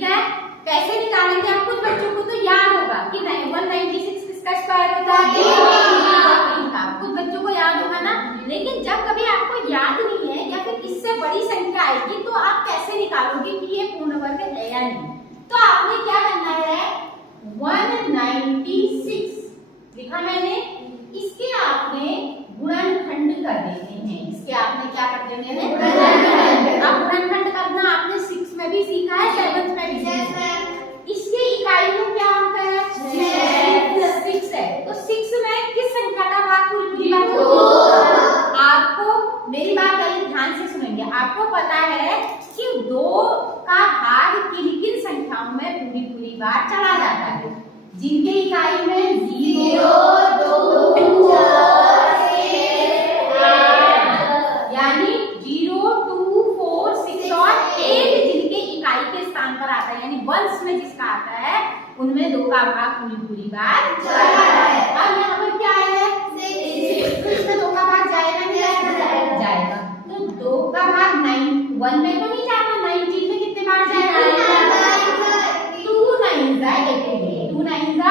ठीक है, कैसे निकालेंगे? आप कुछ बच्चों को तो याद होगा कि 196 किसका स्क्वायर होता है, कुछ बच्चों को याद होगा ना। लेकिन जब कभी आपको याद नहीं है या फिर इससे बड़ी संख्या आएगी तो आप कैसे निकालोगे कि ये पूर्ण वर्ग है या नहीं? तो आपने क्या करना है, 196 लिखा मैंने, इसके आपने गुणनखंड कर देने हैं। इसके आपने क्या कर देने हैं, गुणनखंड। अब गुणनखंड करना आपने 6 में भी सीखा है, 7th में भी सीखा है। इसके इकाई में क्या अंक है, 6 है। तो 6 में किस संख्या का भाग पूरी बात? आपको मेरी बात ध्यान से सुनेंगे। आपको पता है कि 2 का भाग किन संख्याओं में पूरी बार चला जाता है, जिनके इकाई में 0, 2, यानी 0, 2, 4, 6 और 8 जिनके इकाई के स्थान पर आता है, यानी वंश में जिसका आता है, उनमें 2 का भाग पूरी बार चला है। अब यहाँ पर क्या है, 6, इसमें 2 का भाग जाएगा नहीं जाएगा। तो 2 का भाग 1 में तो नहीं जाएगा, 19 में कितने बार जाएगा, 2 9 2 9 18।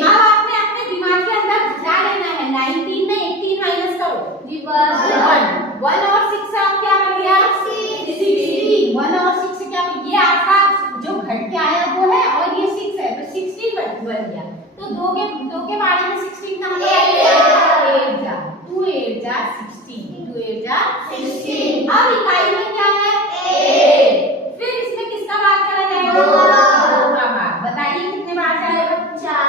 अब आपने अपने दिमाग के अंदर क्या लेना है, 19 में 18 माइनस करो, 1 और 6 से आप क्या बन गया, 16। 1 और 6 से क्या, ये आपका जो घट के आया वो है और ये 6 है, तो 16 बन गया। तो 2 के बारे में 16 का मतलब 2 8 जा 16, 2 8 जा 16। अब इकाई में क्या है, 8। फिर इसमें किसका भाग चला जाएगा, 2 का भाग। बताइए कितने बार जाएगा, 4।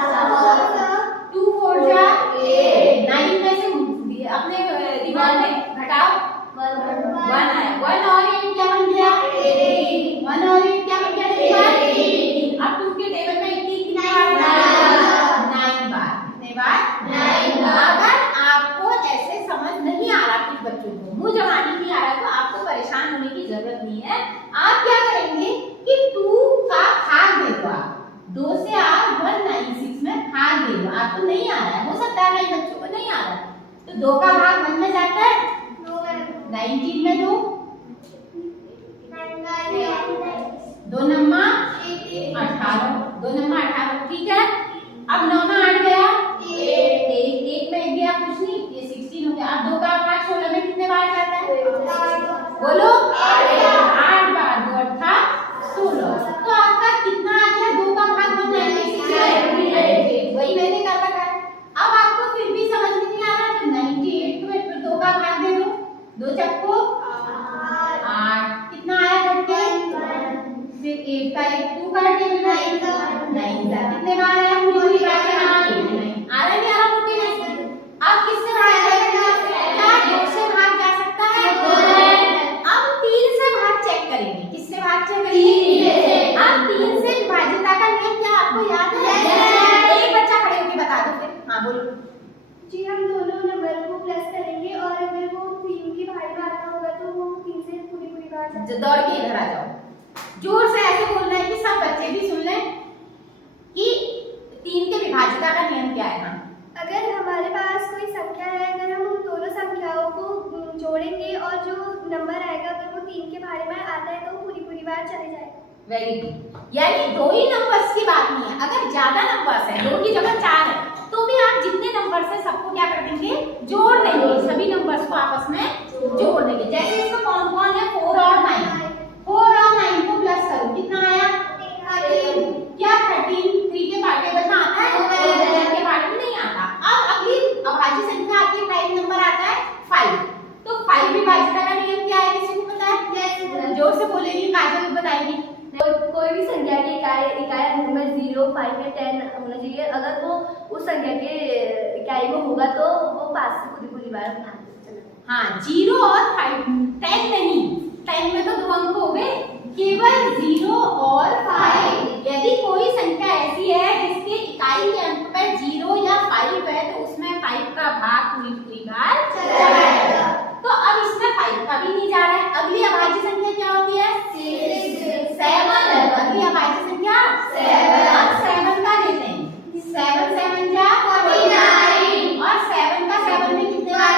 2 4 जा 8। 9 में से अपने दिमाग में घटाओ, 1 आया। 1 और 8 क्या बन गया, 18। 1 और 8 क्या बन गया, 18। अब 2 के टेबल में 18 कितने बार, 9 बार। कितने बार, 9 बार। अगर आपको ऐसे समझ नहीं आ रहा, कुछ बच्चों को मुंह जमानी नहीं आ रहा, तो आपको परेशान होने की जरूरत नहीं है। आप क्या करेंगे कि 2 का भाग दे दो, आप 2 से आप 196 में भाग दे दो। आपको नहीं आ रहा है, हो सकता है कई बच्चों को नहीं आ रहा है, तो 2 का भाग 1 में जाता है, 19 में 2 2 नम्मा 18, 2 नम्मा 18, ठीक है। अब 9 में 8 गया, 1 में 1 गया, कुछ नहीं, ये 16 हो गया। अब 2 का भाग 16 में कितने बार जाता है, बोलो, 8 बार। 2 8 16। तो आपका कितना आ गया, 2 का भाग 196, वही मैंने कर रखा है। अब आपको फिर भी समझ में नहीं आ रहा, तो 98 में फिर 2 का भाग दे दो, 2 चक्को 8, कितना आया घट के, फिर 8 का 1 2 का टेबल में 9 कितने बार आया, पूरी बार आ रहा नहीं आ रहा पूरी। अब किससे भाग जाएगा, क्या 2 से भाग जा सकता है, अब 3 से भाग चेक करेंगे, किससे भाग चेक करेंगे, अब 3 से विभाज्यता का नियम क्या आपको याद है, एक बच्चा खड़े होकर बता दो फिर, हाँ बोलो जी। हम दोनों नंबर को प्लस करेंगे और अगर वो 3 की भारी मात्रा होगा तो वो 3 से पूरी बार दौड़ के इधर आ जाओ, जोर से ऐसे बोलना है कि सब बच्चे भी सुन लें कि 3 के विभाज्यता का नियम क्या है। अगर हमारे पास कोई संख्या है, अगर हम उन दोनों संख्याओं को जोड़ेंगे और जो नंबर आएगा अगर वो 3 के बारे में आता है तो पूरी बार चले जाएगा। Very good. यानी 2 ही नंबर्स की बात नहीं है, अगर ज्यादा नंबर्स है, 2 की जगह 4 है, तो भी आप जितने नंबर से सबको क्या कर देंगे, जोड़ देंगे, सभी नंबर्स को आपस में जोड़ देंगे। जैसे इसमें कौन कौन है, 4 और 9, 4 और 9 को प्लस करो, कितना आया, 13। क्या 13 3 के टेबल में आता है, 4 के बारे में नहीं आता। अब अगली अभाज्य संख्या आती है, प्राइम नंबर आता है 5, तो 5 विभाज्यता का नियम क्या है, किसी को पता है, जोर से बोलेगी, काजल बताएगी। कोई भी संख्या की इकाई अंक में 0, 5 या 10 होना चाहिए। अगर वो उस संख्या के इकाई में होगा तो वो 5 से पूरी बार भाग। हाँ, 0 और 5, 10 नहीं, 10 में तो 2 अंक हो गए, केवल 0 और 5। यदि कोई संख्या ऐसी है जिसके इकाई के अंक पर 0 या 5 है तो उसमें 5 का भाग पूरी बार चला जाएगा। तो अब इसमें 5 का भी नहीं जा रहा है। अगली अभाज्य संख्या क्या होती है, 7। अगली अभाज्य संख्या 7। अब 7 का लेते हैं, 7 7 जा 49 और 7 का 7 में कितने बार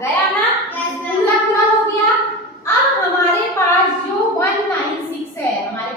गया ना, पूरा हो गया। अब हमारे पास जो 196 है, हमारे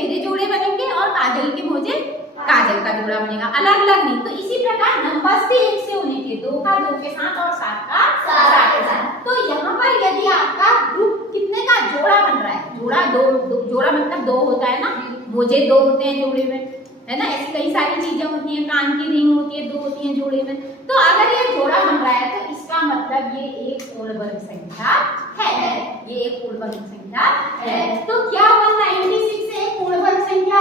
मेरे जोड़े बनेंगे और काजल के मोजे काजल का जोड़ा बनेगा, अलग अलग नहीं। तो इसी प्रकार नंबर्स भी एक से होने के, 2 का 2 के साथ और 7 का 7 के साथ। तो यहाँ पर यदि आपका ग्रुप कितने का जोड़ा बन रहा है, जोड़ा मतलब 2 होता है ना, मोजे 2 होते हैं जोड़े में, है ना। ऐसी कई सारी चीजें होती हैं, कान की रिंग होती है, 2 होती हैं जोड़े में। तो अगर ये जोड़ा बन रहा है तो इसका मतलब ये एक पूर्ण वर्ग संख्या है, ये एक पूर्ण वर्ग संख्या है। तो क्या 196 एक पूर्ण वर्ग संख्या